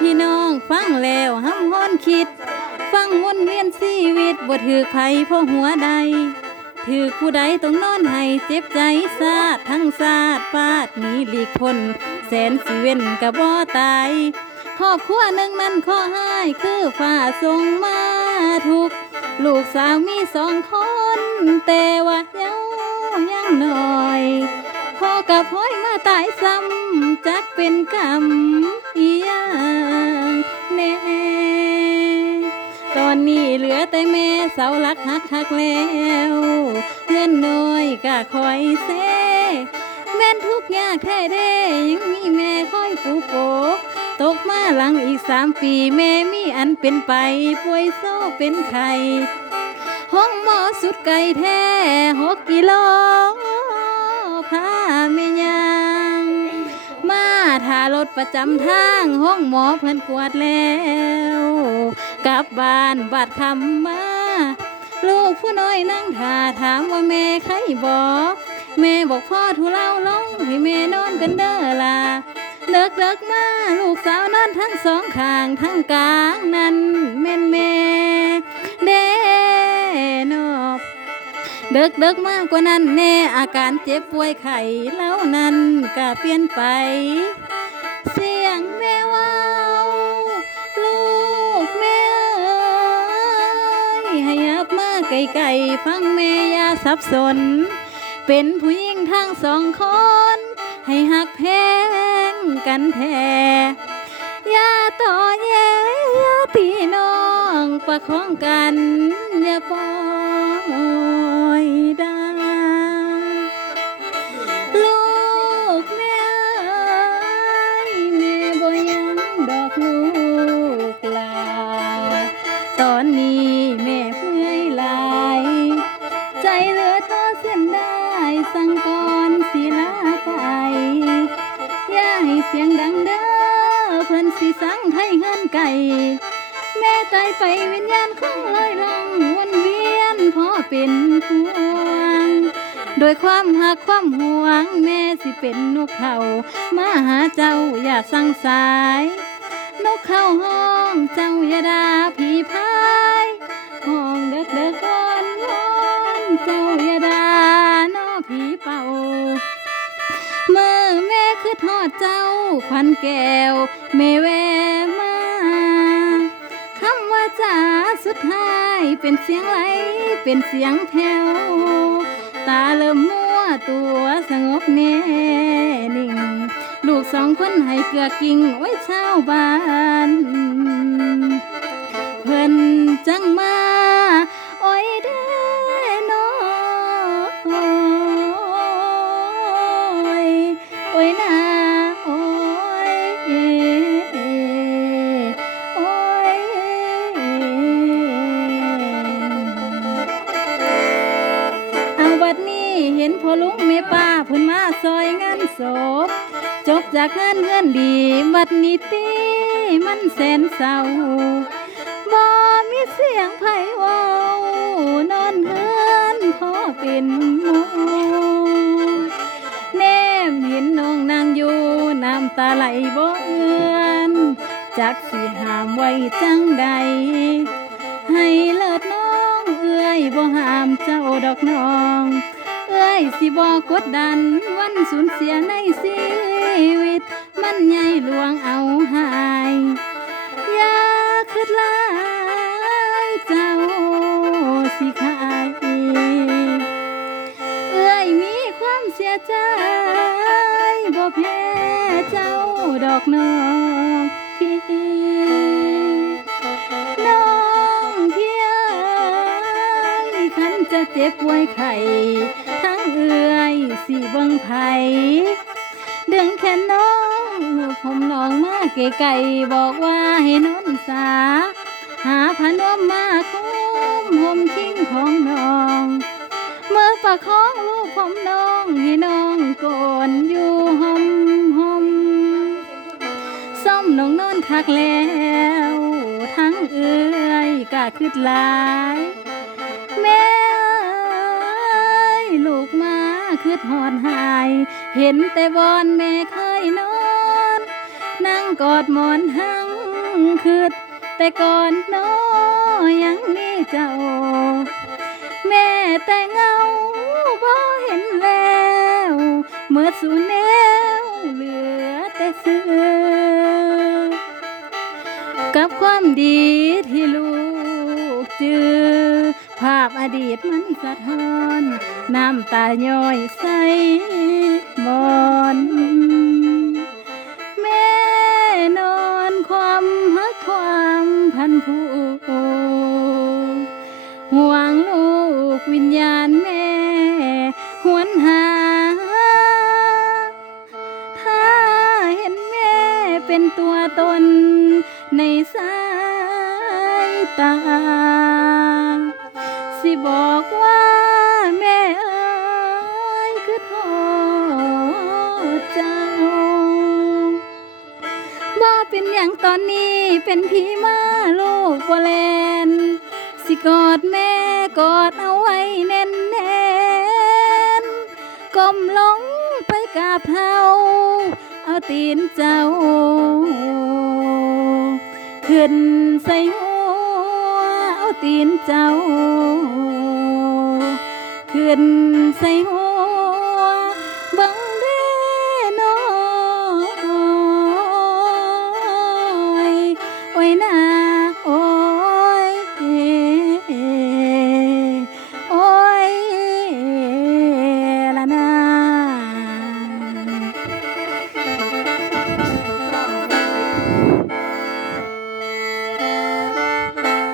พี่น้องฟังแล้วห้ำฮ้อนคิด ฟังวนเวียนชีวิตบ่ถือไผเพราะหัวใดถือผู้ใดต้องนอนให้เจ็บใจซาดทั้งซาดปาดหนีหลีกพ้นแสนสิเว้นกะบ่ตายครอบครัวหนึ่งนั้นขอให้คือฝ่าทรงมาทุก ลูกสาวมีสองคน แต่ว่าเยายังหน้อยพ่อกับพ่อยมาตายซ้ำจักเป็นกรรม อีหยังแน่ตอนนี้เหลือแต่แม่เสาหลักหักหักแล้วเงินน้อยก็คอยเซแม่นทุกอยากแท้เด้ยังมีแม่คอยปูโปกตกมาหลังอีกสามปีแม่มีอันเป็นไปป่วยโซ่เป็นไข่ห้องหมอสุดไกลแท้หกกิโลพา ทารถประจำทางห้องหมอเพิ่นกวดแล้ว กลับบ้านบาดคำมา ลูกผู้น้อยนั่งท่าถามว่าแม่ใครบอก แม่บอกพ่อทุเลาลงให้แม่นอนกันเด้อล่ะเลิกเลิกมาลูกสาวนอนทั้งสองข้างทั้งกลางนั้นแม่นแม่เด้นอบเดึกเดึกมากกว่านั้นแน่อาการเจ็บป่วยไข้เล่านั้นก็เปลี่ยนไป เสียงแม่เว้าลูกแม่เอ้ยให้ยับมาไกลๆฟังแม่ยาสับสน เป็นผู้หญิงทั้งสองคน ให้หักแพงกันแท้ยาต่อแย่อยาตีน้องประคองกันอย่าปล่อย แม่ตายไปวิญญาณคงลอยล่องวนเวียนพราะเป็นห่วง โดยความหักความห่วง แม่สิเป็นนกเขามาหาเจ้าอย่าสั่งสาย นกเขาห้องเจ้าอย่าด่าผีพายห้องเด็กเด็กวอนวอนเจ้าอย่าด่านอผีเป่าเมื่อแม่คือทอดเจ้าควันแก้วแม่แวมาคาสุดท้ายเป็นเสียงไหลเป็นเสียงแผ่วตาเริ่มมัวตัวสงบแน่นิ่ง ลูกสองคนให้เกลือกิ่งไว้ชาวบ้าน เพิ่นจังมา เอาวัดนี้เห็นพ่อลุงแม่ป้าพิ่นมาซอยงานศพจบจากงานเงินดีบัดนี้ตีมันแสนเศร้าบ่มีเสียงไผว้านอนเฮือนพ่อเป็นหมูแนมเห็นน้องนางอยู่น้ำตาไหลบ่เอือนจักสิหามไว้จังใดให้ล บ่ห้ามเจ้าดอกน้อง เอ้ยสิบอกดดันวันสูญเสียในชีวิต มันใหญ่หลวงเอาหายอย่าคิดลายเจ้าสิขายเอ้ยมีความเสียใจบ่แพ้เจ้าดอกน้อง เจ็บป่วยไข้ทั้งเอื้อยสีเบิงไผดึงแขนน้องผมน้องมาเกไกลๆบอกว่าให้นอนสา หาพนมมาคุ้มห่มคิงของน้องเมื่อประคองลูกผมน้องให้น้องโกนอยู่ห่มห่มส้มน้องนอนคักแล้ว ทั้งเอื้อยกะคืดลาย ดหอดหาย เห็นแต่บอนแม่เคยนอน นั่งกอดหมอนหังคืดแต่ก่อนน้อยังมีเจ้า แม่แต่เงาบ่เห็นแล้วเมื่อสูญแนวเหลือแต่เสือกับความดีที่ลูกเจอาพอดีตมันสะท้อน น้ำตาย้อยใสบอนแม่นอนความฮักความพันผูห่วงลูกวิญญาณ สิบอกว่าแม่เอ้ยคือโทษเจ้าบ่เป็นอย่างตอนนี้เป็นผีมาลูกบ่แลนสิกอดแม่กอดเอาไว้แน่นแน่นๆก้มลงไปกราบเท้าเอาตีนเจ้า ขึ้นใส่หั ตีนเจ้า ขึ้นใส่หั